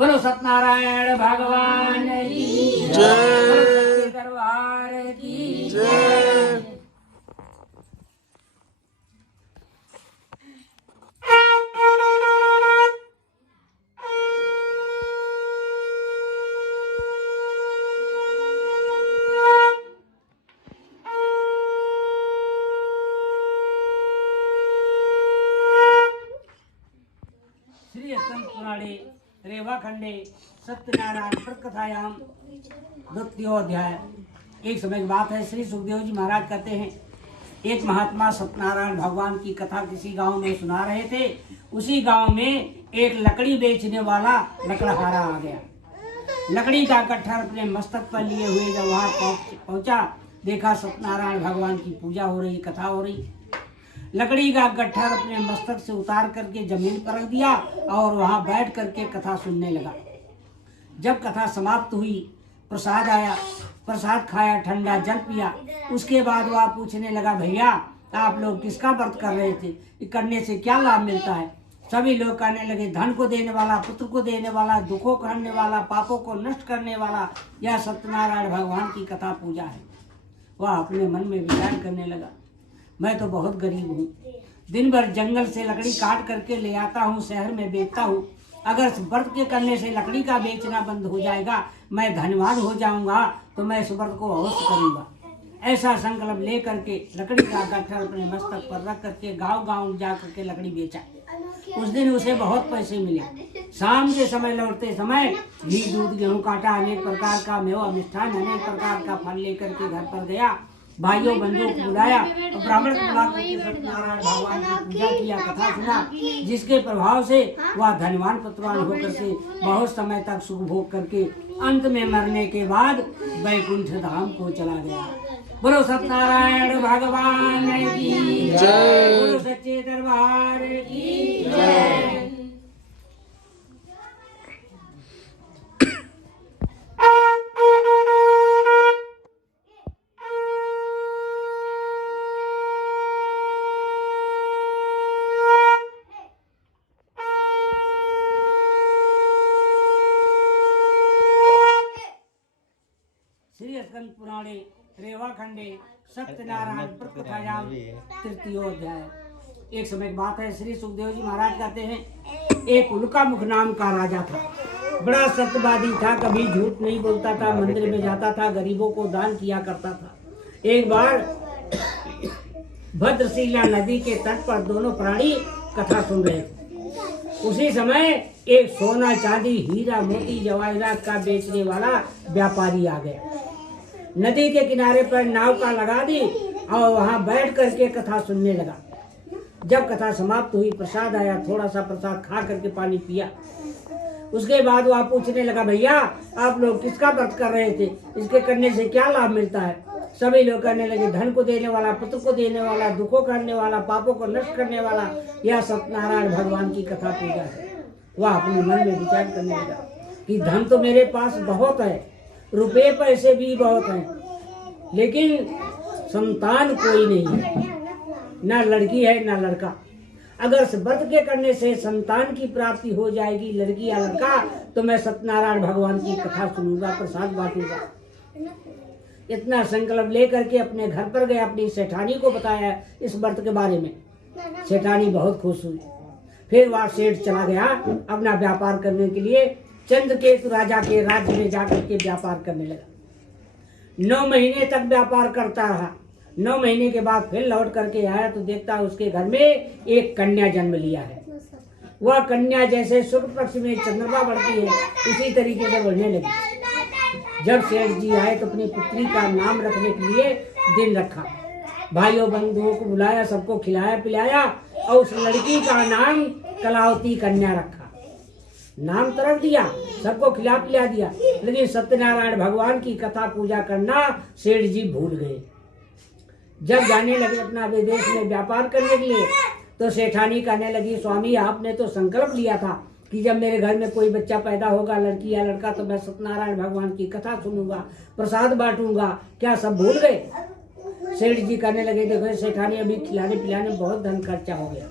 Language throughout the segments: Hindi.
बोलो सत्यनारायण भगवान की जय, दरबार की जय। श्री स्कंद पुराणे रेवाखंडे सत्यनारायण प्रकथायाम द्वितीयोध्याय। एक समय की बात है, श्री सुखदेव जी महाराज कहते हैं, एक महात्मा सत्यनारायण भगवान की कथा किसी गांव में सुना रहे थे। उसी गांव में एक लकड़ी बेचने वाला लकड़हारा आ गया। लकड़ी का गट्ठर अपने मस्तक पर लिए हुए जब वहां पहुंचा, देखा सत्यनारायण भगवान की पूजा हो रही, कथा हो रही। लकड़ी का गट्ठर अपने मस्तक से उतार करके जमीन पर रख दिया और वहां बैठ करके कथा सुनने लगा। जब कथा समाप्त हुई, प्रसाद आया, प्रसाद खाया, ठंडा जल पिया। उसके बाद वह पूछने लगा, भैया आप लोग किसका व्रत कर रहे थे? करने से क्या लाभ मिलता है? सभी लोग कहने लगे, धन को देने वाला, पुत्र को देने वाला, दुखों को हरने वाला, पापों को नष्ट करने वाला यह सत्यनारायण भगवान की कथा पूजा है। वह अपने मन में विचार करने लगा, मैं तो बहुत गरीब हूँ, दिन भर जंगल से लकड़ी काट करके ले आता हूँ, शहर में बेचता हूँ। अगर व्रत के करने से लकड़ी का बेचना बंद हो जाएगा, मैं धनवान हो जाऊंगा, तो मैं इस व्रत को अवश्य करूंगा। ऐसा संकल्प ले करके लकड़ी का गट्ठर अपने मस्तक पर रख करके गांव गांव जा करके लकड़ी बेचा। उस दिन उसे बहुत पैसे मिले। शाम के समय लौटते समय घी, दूध, गेहूं काटा, अनेक प्रकार का मेवा, मिष्ठान, अनेक प्रकार का फल लेकर के घर पर गया। भाइयों बंधुओं को बुलाया और ब्राह्मण को बुला करके सत्यनारायण भगवान की पूजा किया, कथा सुना, जिसके प्रभाव से वह धनवान पुत्रवान होकर के बहुत समय तक सुख भोग करके अंत में मरने के बाद वैकुंठ धाम को चला गया। बोलो सत्यनारायण भगवान की जय, बोलो सच्चे दरबार की जय। श्री स्कंद पुराणे रेवाखंडे सत्यनारायण प्रकथायाम तृतीयोध्याय। एक समय की बात है, श्री सुखदेव जी महाराज कहते हैं, एक उल्का मुख नाम का राजा था। बड़ा सत्यवादी था, कभी झूठ नहीं बोलता था, मंदिर में जाता था, गरीबों को दान किया करता था। एक बार भद्रशिला नदी के तट पर दोनों प्राणी कथा सुन रहे थे। उसी समय एक सोना, चांदी, हीरा, मोती, जवाहरात का बेचने वाला व्यापारी आ गया। नदी के किनारे पर नाव का लगा दी और वहां बैठ करके कथा सुनने लगा। जब कथा समाप्त हुई, प्रसाद आया, थोड़ा सा प्रसाद खा करके पानी पिया। उसके बाद वह पूछने लगा, भैया आप लोग किसका व्रत कर रहे थे? इसके करने से क्या लाभ मिलता है? सभी लोग कहने लगे, धन को देने वाला, पुत्र को देने वाला, दुखों को हरने वाला, पापों को नष्ट करने वाला यह सत्यनारायण भगवान की कथा पूजा है। वह अपने मन में विचार करने लगा कि धन तो मेरे पास बहुत है, रुपए पैसे भी बहुत हैं, लेकिन संतान कोई नहीं है, ना लड़की है ना लड़का। अगर व्रत के करने से संतान की प्राप्ति हो जाएगी, लड़की या लड़का, तो मैं सत्यनारायण भगवान की कथा सुनूंगा, प्रसाद बांटूंगा। इतना संकल्प लेकर के अपने घर पर गए, अपनी सेठानी को बताया इस व्रत के बारे में। सेठानी बहुत खुश हुई। फिर वह सेठ चला गया अपना व्यापार करने के लिए। चंद्रकेतु राजा के राज्य में जाकर के व्यापार करने लगा। 9 महीने तक व्यापार करता रहा। 9 महीने के बाद फिर लौट करके आया तो देखता उसके घर में एक कन्या जन्म लिया है। वह कन्या जैसे शुक्ल पक्ष में चंद्रमा बढ़ती है, उसी तरीके से बढ़ने लगी। जब सेठ जी आए तो अपनी पुत्री का नाम रखने के लिए दिन रखा। भाइयों बंधुओं को बुलाया, सबको खिलाया पिलाया और उस लड़की का नाम कलावती कन्या रखा। नाम तो रख दिया, सबको खिला पिला दिया, लेकिन सत्यनारायण भगवान की कथा पूजा करना सेठ जी भूल गए। जब जाने लगे अपना विदेश में व्यापार करने के लिए, तो सेठानी कहने लगी, स्वामी आपने तो संकल्प लिया था कि जब मेरे घर में कोई बच्चा पैदा होगा, लड़की या लड़का, तो मैं सत्यनारायण भगवान की कथा सुनूंगा, प्रसाद बांटूंगा, क्या सब भूल गए? सेठ जी कहने लगे, देखो सेठानी अभी खिलाने पिलाने बहुत धन खर्चा हो गया,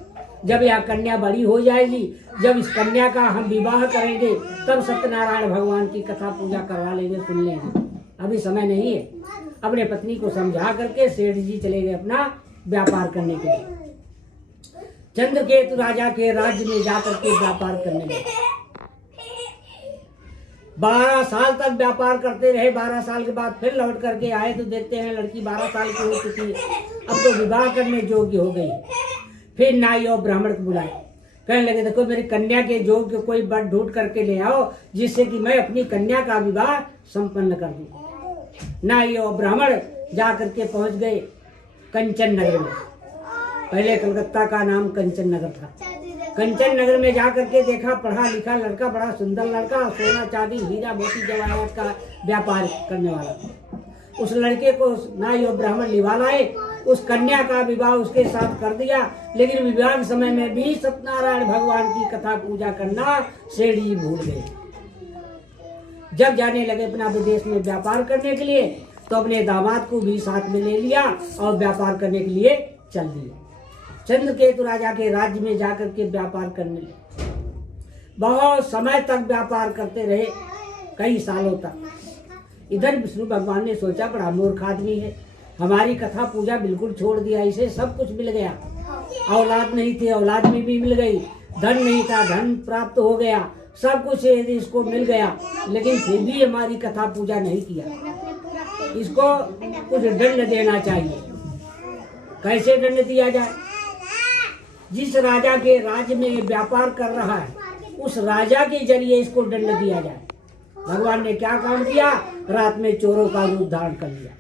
जब यह कन्या बड़ी हो जाएगी, जब इस कन्या का हम विवाह करेंगे, तब सत्यनारायण भगवान की कथा पूजा करवा लेंगे, सुन लेंगे। अभी समय नहीं है। अपने पत्नी को समझा करके सेठ जी चले गए अपना व्यापार करने के लिए। चंद्रकेतु राजा के राज्य में जाकर के व्यापार करने लगे। 12 साल तक व्यापार करते रहे। 12 साल के बाद फिर लौट करके आए तो देखते हैं लड़की 12 साल की हो चुकी है, अब तो विवाह करने योग्य हो गई। फिर नाई और ब्राह्मण को बुलाए, कहने लगे देखो मेरी कन्या के योग्य कोई वर ढूंढ करके ले आओ, जिससे कि मैं अपनी कन्या का विवाह संपन्न कर दूं। नाई और ब्राह्मण जा करके पहुंच गए कंचन नगर में। पहले कलकत्ता का नाम कंचन नगर था। कंचन नगर में जा करके देखा, पढ़ा लिखा लड़का, बड़ा सुंदर लड़का, सोना चांदी हीरा मोती जवाहरात का व्यापार करने वाला। उस लड़के को नाई और ब्राह्मण लिवा लाए, उस कन्या का विवाह उसके साथ कर दिया। लेकिन विवाह के समय में भी सत्यनारायण भगवान की कथा पूजा करना सेठ जी भूल गए। जब जाने लगे अपना विदेश में व्यापार करने के लिए, तो अपने दामाद को भी साथ में ले लिया और व्यापार करने के लिए चल दिए। चंद्रकेतु राजा के राज्य में जाकर के व्यापार करने लगे। बहुत समय तक व्यापार करते रहे, कई सालों तक। इधर विष्णु भगवान ने सोचा बड़ा मूर्ख आदमी है, हमारी कथा पूजा बिल्कुल छोड़ दिया, इसे सब कुछ मिल गया। औलाद नहीं थी, औलाद में भी मिल गई। धन नहीं था, धन प्राप्त हो गया। सब कुछ इसको मिल गया, लेकिन फिर भी हमारी कथा पूजा नहीं किया। इसको कुछ दंड देना चाहिए। कैसे दंड दिया जाए? जिस राजा के राज्य में व्यापार कर रहा है, उस राजा के जरिए इसको दंड दिया जाए। भगवान ने क्या काम किया? रात में चोरों का रूप धारण कर लिया।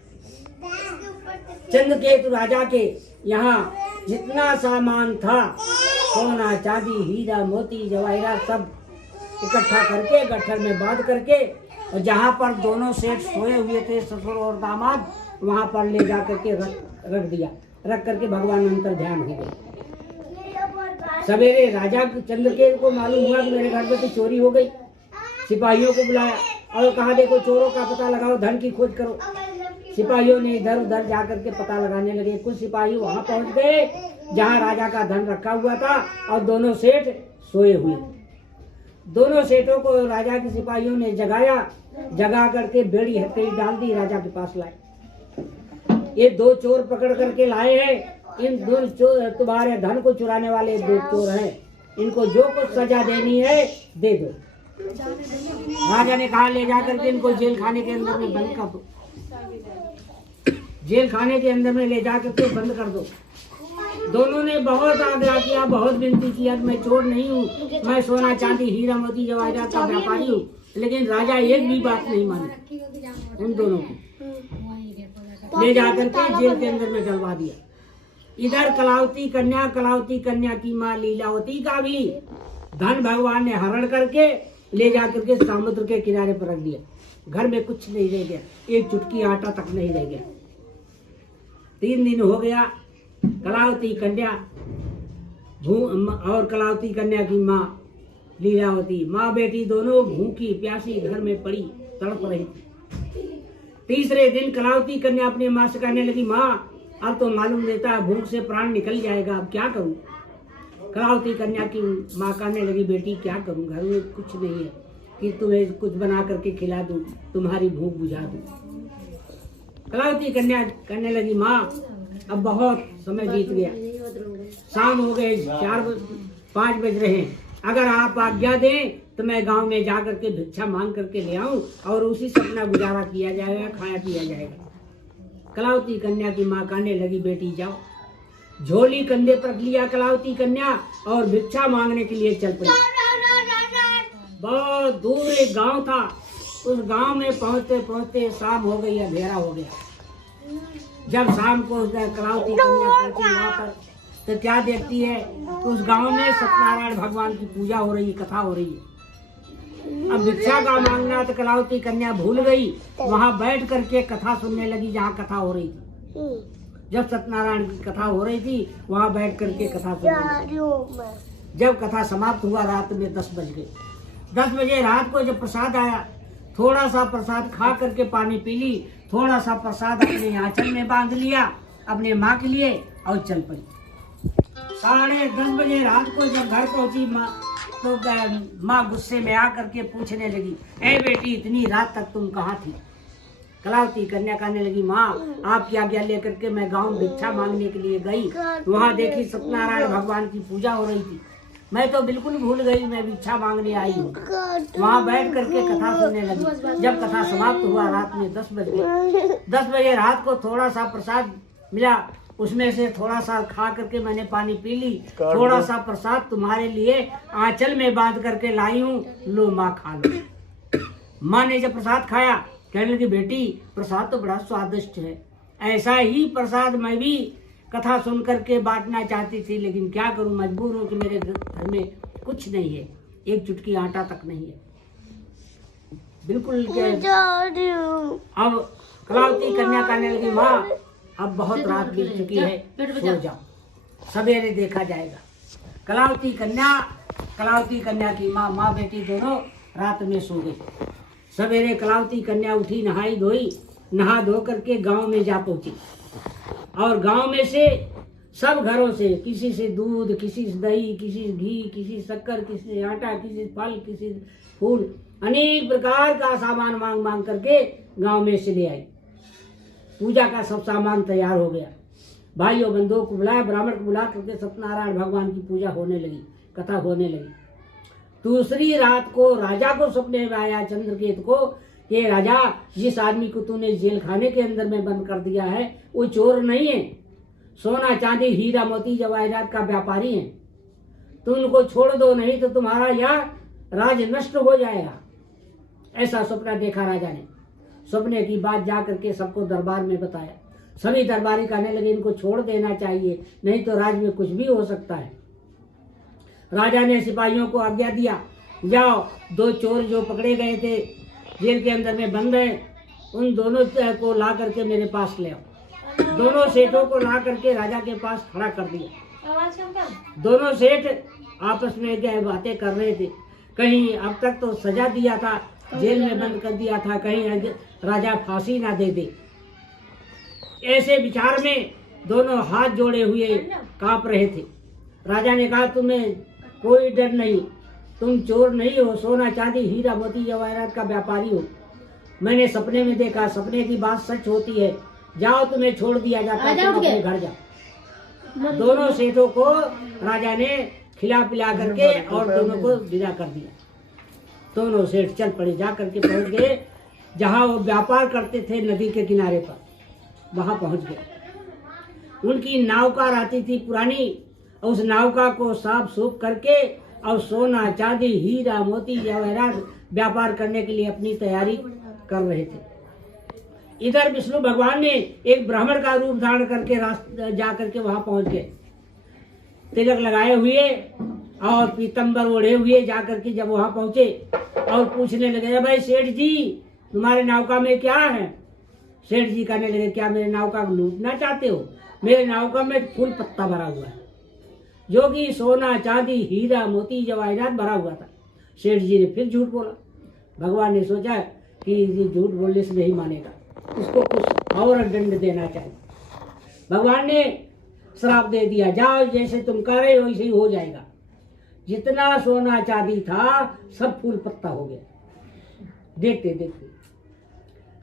चंद्रकेतु राजा के यहाँ जितना सामान था, सोना चांदी हीरा मोती जवाहरात सब इकट्ठा करके गट्ठर में बांध करके, और जहाँ पर दोनों सेठ सोए हुए थे, ससुर और दामाद, वहां पर ले जा करके रख दिया। रख करके भगवान अंतर ध्यान हो गए। सवेरे राजा चंद्रकेतु को मालूम हुआ कि मेरे घर में तो चोरी हो गई। सिपाहियों को बुलाया और कहा देखो चोरों का पता लगाओ, धन की खोज करो। सिपाहियों ने इधर उधर जाकर के पता लगाने लगे। कुछ सिपाही वहां पहुंच गए जहां राजा का धन रखा हुआ था, और दोनों सेठ सोए हुए। दोनों सेठों को राजा के सिपाहियों ने जगाया, जगा करके बेड़ी हथेली डाल दी, राजा के पास लाए। ये 2 चोर पकड़ करके लाए हैं, इन 2 चोर तुम्हारे धन को चुराने वाले 2 चोर हैं, इनको जो कुछ सजा देनी है दे दो। राजा ने कहा ले जा करके इनको जेल खाने के अंदर में बंद कर दो। जेल खाने के अंदर में ले जा करके बंद कर दो। दोनों ने बहुत आग्रह किया, बहुत विनती किया, मैं चोर नहीं हूँ, मैं सोना चांदी हीरा मोती जवाहरात का व्यापारी हूँ। लेकिन राजा एक भी बात नहीं मानी। उन दोनों को ले जाकर के जेल के अंदर में डलवा दिया। इधर कलावती कन्या की माँ लीलावती का भी धन भगवान ने हरण करके ले जाकर के समुद्र के किनारे पर रख दिया। घर में कुछ नहीं रह गया, एक चुटकी आटा तक नहीं रह गया। 3 दिन हो गया। कलावती कन्या और कलावती कन्या की माँ लीलावती, माँ बेटी दोनों भूखी प्यासी घर में पड़ी तड़प रही थी। तीसरे दिन कलावती कन्या अपनी माँ से कहने लगी, माँ अब तो मालूम देता है भूख से प्राण निकल जाएगा, अब क्या करूं? कलावती कन्या की माँ कहने लगी, बेटी क्या करूं, घर में कुछ नहीं है कि तुम्हें कुछ बना करके खिला दूं, तुम्हारी भूख बुझा दूं। कलावती कन्या कहने लगी, माँ अब बहुत समय बीत गया, शाम हो गए, 4-5 बज रहे हैं, अगर आप आज्ञा दें तो मैं गांव में जा करके भिक्षा मांग करके ले आऊं और उसी से अपना गुजारा किया जाएगा, खाया पिया जाएगा। कलावती कन्या की माँ कहने लगी, बेटी जाओ। झोली कंधे पर लिया कलावती कन्या और भिक्षा मांगने के लिए चल पड़ी। बहुत दूर एक गांव था, उस गांव में पहुंचते पहुंचते शाम हो गई, अंधेरा हो गया। जब शाम को कलावती कन्या पहुंची वहां पर, तो क्या देखती है, तो उस गांव में सत्यनारायण भगवान की पूजा हो रही है, कथा हो रही है। अब भिक्षा का मांगना तो कलावती कन्या भूल गई, वहां बैठ करके कथा सुनने लगी जहाँ कथा हो रही थी। जब सत्यनारायण की कथा हो रही थी वहां बैठ करके कथा सुनने लगी। जब कथा समाप्त हुआ रात में 10 बज गए। 10 बजे रात को जब प्रसाद आया, थोड़ा सा प्रसाद खा करके पानी पी ली, थोड़ा सा प्रसाद अपने आंचल में बांध लिया अपने माँ के लिए और चल पड़ी। 10:30 बजे रात को जब घर पहुंची माँ, तो माँ गुस्से में आकर के पूछने लगी, ए बेटी इतनी रात तक तुम कहाँ थी? कलावती कन्या कहने लगी, माँ आपकी आज्ञा लेकर के मैं गांव भिक्षा मांगने के लिए गई, वहाँ देखी सत्यनारायण भगवान की पूजा हो रही थी, मैं तो बिल्कुल भूल गई मैं भिक्षा मांगने आई हूँ। वहाँ बैठ करके कथा सुनने लगी। जब कथा समाप्त हुआ रात में 10 बजे 10 बजे रात को थोड़ा सा प्रसाद मिला, उसमें से थोड़ा सा खा करके मैंने पानी पी ली। थोड़ा सा प्रसाद तुम्हारे लिए आंचल में बांध करके लाई हूँ, लो माँ खा लो। माँ ने जब प्रसाद खाया कहने लगी, बेटी प्रसाद तो बड़ा स्वादिष्ट है, ऐसा ही प्रसाद मैं भी कथा सुन करके बांटना चाहती थी, लेकिन क्या करूं मजबूर हूं कि मेरे घर में कुछ नहीं है, एक चुटकी आटा तक नहीं है बिल्कुल। अब कलावती कन्या कहने लगी, माँ अब बहुत रात बीत चुकी है, सो जाओ, सवेरे देखा जाएगा। कलावती कन्या की माँ बेटी दोनों रात में सो गई। सवेरे कलावती कन्या उठी, नहाई धोई, नहा धो करके गांव में जा पहुंची और गांव में से सब घरों से, किसी से दूध, किसी से दही, किसी से घी, किसी से शक्कर, किसी से आटा, किसी से फल, किसी से फूल, अनेक प्रकार का सामान मांग मांग करके गांव में से ले आई। पूजा का सब सामान तैयार हो गया। भाइयों बंधुओं को बुलाया, ब्राह्मण को बुला करके सत्यनारायण भगवान की पूजा होने लगी, कथा होने लगी। दूसरी रात को राजा को सपने में आया चंद्रकेतु को, कि राजा जिस आदमी को तूने जेल खाने के अंदर में बंद कर दिया है वो चोर नहीं है, सोना चांदी हीरा मोती जवाहरात का व्यापारी है, तुम उनको छोड़ दो, नहीं तो तुम्हारा यह राज नष्ट हो जाएगा। ऐसा सपना देखा राजा ने। सपने की बात जा करके सबको दरबार में बताया। सभी दरबारी कहने लगे, इनको छोड़ देना चाहिए, नहीं तो राज में कुछ भी हो सकता है। राजा ने सिपाहियों को आज्ञा दिया, जाओ 2 चोर जो पकड़े गए थे जेल के अंदर में बंद हैं, उन दोनों को ला करके मेरे पास ले आओ। दोनों सेठों को ला करके राजा के पास खड़ा कर दिया। दोनों सेठ आपस में क्या बातें कर रहे थे, कहीं अब तक तो सजा दिया था, जेल में बंद कर दिया था, कहीं राजा फांसी ना दे दे। ऐसे विचार में दोनों हाथ जोड़े हुए कांप रहे थे। राजा ने कहा, तुम्हें कोई डर नहीं, तुम चोर नहीं हो, सोना चांदी हीरा मोती जवाहरात का व्यापारी हो। मैंने सपने में देखा, सपने की बात सच होती है, जाओ तुम्हें छोड़ दिया जाता है, तुम अपने घर जाओ। दोनों सेठों को राजा ने खिला पिला करके और दोनों को विदा कर दिया। दोनों सेठ चल पड़े, जा करके पहुंच गए जहाँ वो व्यापार करते थे, नदी के किनारे पर, वहां पहुंच गए। उनकी नौका रहती थी पुरानी, उस नौका को साफ सूफ करके और सोना चांदी हीरा मोती जवाहरात व्यापार करने के लिए अपनी तैयारी कर रहे थे। इधर विष्णु भगवान ने एक ब्राह्मण का रूप धारण करके जा करके वहां पहुंच गए। तिलक लगाए हुए और पीतंबर ओढ़े हुए जा करके जब वहां पहुंचे और पूछने लगे, भाई सेठ जी तुम्हारे नौका में क्या है? सेठ जी कहने लगे, क्या मेरे नौका को लूटना चाहते हो? मेरे नौका में फूल पत्ता भरा हुआ है, जो कि सोना चांदी हीरा मोती जवाहरात भरा हुआ था। सेठ जी ने फिर झूठ बोला। भगवान ने सोचा कि ये झूठ बोलने से नहीं मानेगा, इसको कुछ और दंड देना चाहिए। भगवान ने श्राप दे दिया, जाओ जैसे तुम कर रहे हो वैसे ही हो जाएगा। जितना सोना चांदी था सब फूल पत्ता हो गया। देखते देखते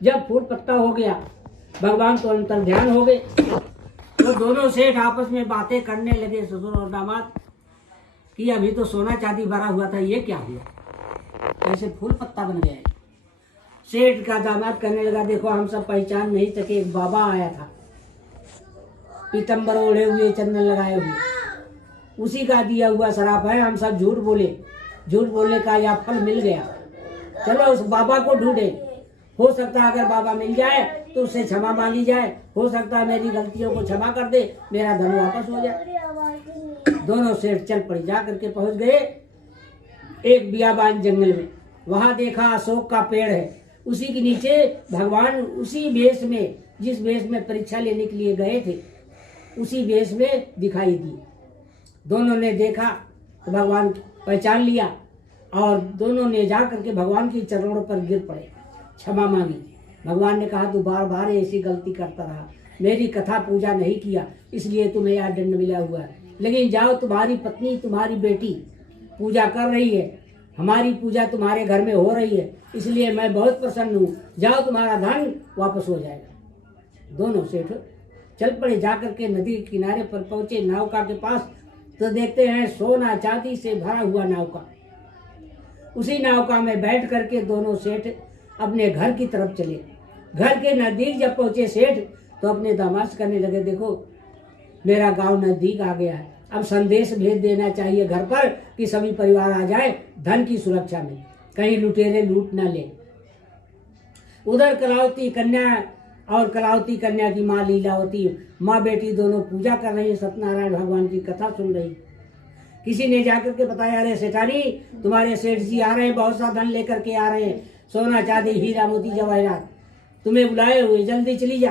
जब फूल पत्ता हो गया, भगवान तो अंतर ध्यान हो गए। तो दोनों सेठ आपस में बातें करने लगे, ससुर और दामाद, कि अभी तो सोना चांदी भरा हुआ था, ये क्या हुआ, कैसे फूल पत्ता बन गया है? सेठ का दामाद कहने लगा, देखो हम सब पहचान नहीं सके, एक बाबा आया था, पीतंबर ओढ़े हुए, चंदन लगाए हुए, उसी का दिया हुआ शराब है, हम सब झूठ बोले, झूठ बोलने का यह फल मिल गया। चलो उस बाबा को ढूंढे, हो सकता है अगर बाबा मिल जाए तो उससे क्षमा मांगी जाए, हो सकता है मेरी गलतियों को क्षमा कर दे, मेरा धन वापस हो जाए। दोनों सेठ चल पड़े, जा करके पहुंच गए एक बियाबान जंगल में। वहां देखा अशोक का पेड़ है, उसी के नीचे भगवान उसी वेश में, जिस वेश में परीक्षा लेने के लिए गए थे, उसी वेश में दिखाई दिए। दोनों ने देखा तो भगवान पहचान लिया और दोनों ने जा करके भगवान की चरणों पर गिर पड़े, क्षमा मांगी। भगवान ने कहा, तू बार बार ऐसी गलती करता रहा, मेरी कथा पूजा नहीं किया, इसलिए तुम्हें यह दंड मिला हुआ है, लेकिन जाओ, तुम्हारी पत्नी तुम्हारी बेटी पूजा कर रही है, हमारी पूजा तुम्हारे घर में हो रही है, इसलिए मैं बहुत प्रसन्न हूँ। जाओ, तुम्हारा धन वापस हो जाएगा। दोनों सेठ चल पड़े। जाकर के नदी के किनारे पर पहुंचे नौका के पास, तो देखते हैं सोना चांदी से भरा हुआ नौका। उसी नौका में बैठ करके दोनों सेठ अपने घर की तरफ चले। घर के नजदीक जब पहुंचे सेठ, तो अपने दामाद से करने लगे, देखो मेरा गांव नजदीक आ गया है, अब संदेश भेज देना चाहिए घर पर कि सभी परिवार आ जाए धन की सुरक्षा में, कहीं लुटेरे लूट न ले। उधर कलावती कन्या और कलावती कन्या की माँ लीलावती, माँ बेटी दोनों पूजा कर रही है, सत्यनारायण भगवान की कथा सुन रही। किसी ने जाकर के बताया, अरे सेठानी, तुम्हारे सेठ जी आ रहे हैं, बहुत सा धन लेकर के आ रहे हैं, सोना चांदी हीरा मोती जवाहरात तुम्हें बुलाए हुए, जल्दी चली जा।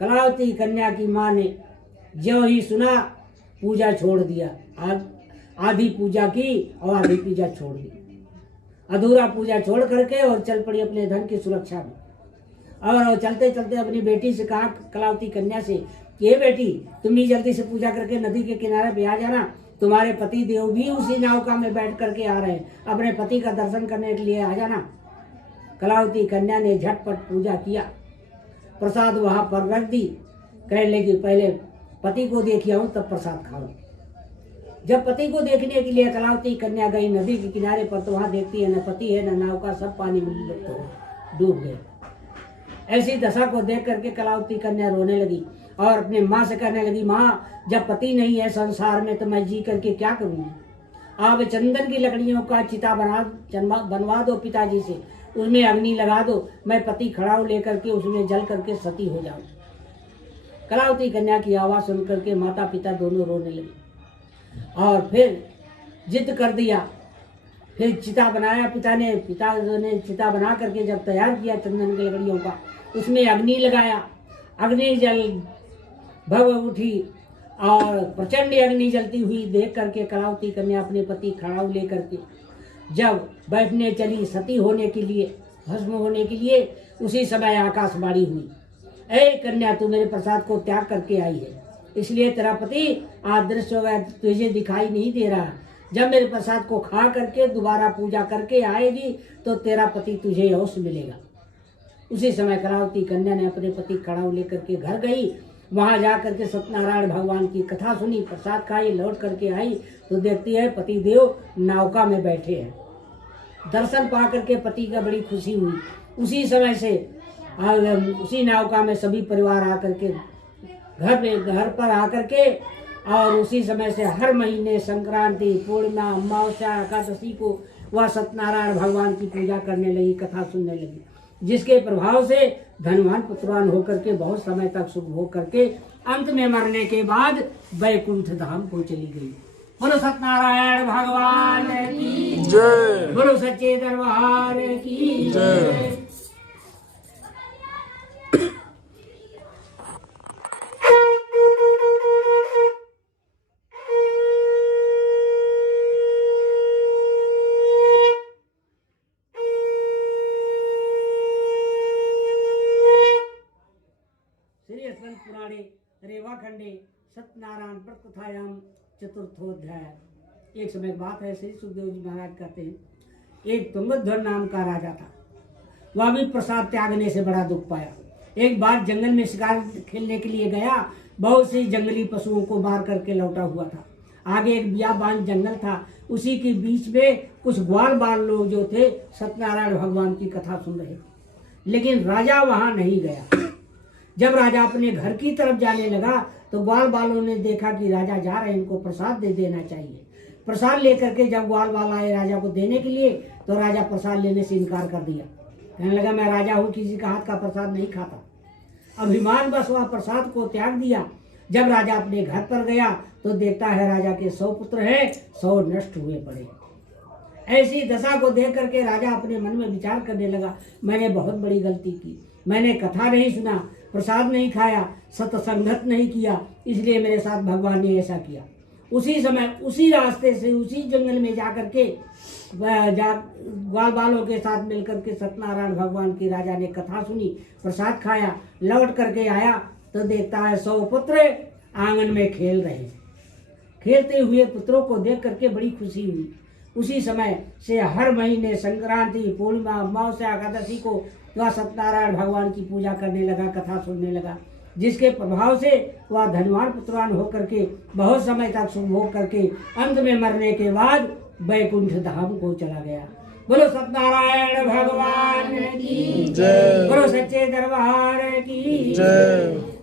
कलावती कन्या की माँ ने जो ही सुना पूजा छोड़ दिया। आधी पूजा की और आधी पूजा छोड़ दी, अधूरा पूजा छोड़ करके और चल पड़ी अपने धन की सुरक्षा में। और चलते चलते अपनी बेटी से कहा, कलावती कन्या से, ये बेटी तुम भी जल्दी से पूजा करके नदी के किनारे पे आ जाना, तुम्हारे पति देव भी उसी नौका में बैठ करके आ रहे हैं, अपने पति का दर्शन करने के लिए आ जाना। कलावती कन्या ने झटपट पूजा किया, प्रसाद वहां पर रख दी, कहने लगी पहले पति को देख आऊं तब प्रसाद खाऊं। जब पति को देखने के लिए कलावती कन्या गई नदी के किनारे पर, तो वहां देखती है न पति है न नौका, सब पानी में लुप्त हो डूब गए। ऐसी दशा को देख करके कलावती कन्या रोने लगी और अपने माँ से कहने लगी, माँ जब पति नहीं है संसार में तो मैं जी करके क्या करूँगी। आप चंदन की लकड़ियों का चिता बनवा दो पिताजी से, उसमें अग्नि लगा दो, मैं पति खड़ाऊ लेकर के उसमें जल करके सती हो जाऊं। कलावती कन्या की आवाज सुन करके माता पिता दोनों रोने लगे और फिर जिद कर दिया। फिर चिता बनाया, पिता ने चिता बना करके जब तैयार किया चंदन की लकड़ियों का, उसमें अग्नि लगाया। अग्नि जल भव उठी और प्रचंड अग्नि जलती हुई देख करके कलावती कन्या अपने पति खड़ाऊ लेकर के जब बैठने चली सती होने के लिए, भस्म होने के लिए, उसी समय आकाशवाणी हुई, ऐ कन्या तू मेरे प्रसाद को त्याग करके आई है, इसलिए तेरा पति अदृश्य हो गया, तुझे दिखाई नहीं दे रहा। जब मेरे प्रसाद को खा करके दोबारा पूजा करके आएगी तो तेरा पति तुझे अवश्य मिलेगा। उसी समय कलावती कन्या ने अपने पति खड़ाऊ लेकर के घर गई। वहां जा करके सत्यनारायण भगवान की कथा सुनी, प्रसाद खाई, लौट करके आई तो देखती है पति देव नौका में बैठे हैं। दर्शन पा करके पति का बड़ी खुशी हुई। उसी समय से उसी नौका में सभी परिवार आकर के घर पर आकर के और उसी समय से हर महीने संक्रांति, पूर्णिमा, अमावस्या, एकादशी को वह सत्यनारायण भगवान की पूजा करने लगी, कथा सुनने लगी, जिसके प्रभाव से धनवान पुत्रवान होकर के बहुत समय तक सुख भोग करके अंत में मरने के बाद वैकुंठ धाम को चली गई। बोलो सत्यनारायण भगवान की जय, बोलो सच्चे दरबार की जय। पुराणे रेवाखंडे सत्यनारायण प्रकथायाम चतुर्थोध्याय। एक समय बात है, श्री सुखदेव जी महाराज कहते हैं, एक तुंगध्वर नाम का राजा था। वह भी प्रसाद त्यागने से बड़ा दुख पाया। एक बार जंगल में शिकार खेलने के लिए गया, बहुत सी जंगली पशुओं को मार करके लौटा हुआ था। आगे एक बियाबान जंगल था, उसी के बीच में कुछ ग्वाल बाल लोग जो थे सत्यनारायण भगवान की कथा सुन रहे, लेकिन राजा वहां नहीं गया। जब राजा अपने घर की तरफ जाने लगा तो ग्वाल बालों ने देखा कि राजा जा रहे हैं, इनको प्रसाद दे देना चाहिए। प्रसाद लेकर के जब ग्वाल बाल आए राजा को देने के लिए तो राजा प्रसाद लेने से इनकार कर दिया। कहने लगा, मैं राजा हूँ, किसी का हाथ का प्रसाद नहीं खाता। अभिमान बस वह प्रसाद को त्याग दिया। जब राजा अपने घर पर गया तो देखता है राजा के 100 पुत्र हैं, 100 नष्ट हुए पड़े। ऐसी दशा को देख करके राजा अपने मन में विचार करने लगा, मैंने बहुत बड़ी गलती की, मैंने कथा नहीं सुना, प्रसाद नहीं खाया, सत्संगत नहीं किया, इसलिए मेरे साथ भगवान ने ऐसा किया। उसी समय उसी रास्ते से उसी जंगल में जाकर के ग्वाल बालों के साथ मिलकर के सत्यनारायण भगवान की राजा ने कथा सुनी, प्रसाद खाया, लौट करके आया तो देखता है 100 पुत्र आंगन में खेल रहे। खेलते हुए पुत्रों को देख करके बड़ी खुशी हुई। उसी समय से हर महीने संक्रांति, पूर्णिमा, अमावस्या, एकादशी को वह सत्यनारायण भगवान की पूजा करने लगा, कथा सुनने लगा, जिसके प्रभाव से वह धनवान पुत्रवान होकर के बहुत समय तक सुख भोग करके अंत में मरने के बाद वैकुंठ धाम को चला गया। बोलो सत्यनारायण भगवान की जय, बोलो सच्चे दरबार की जय।